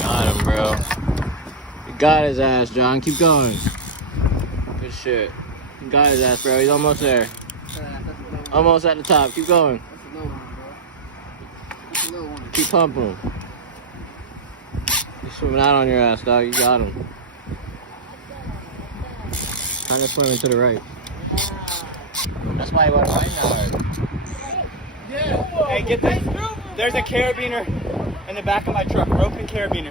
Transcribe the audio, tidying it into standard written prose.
Got him, bro. You got his ass, John. Keep going. Good shit. You got his ass, bro. He's almost there. Almost at the top. Keep going. Keep pumping. He's swimming out on your ass, dog. You got him. Kind of swimming to the right. That's why he went right now. Yeah. Hey, get this. There's a carabiner in the back of my truck. Rope and carabiner.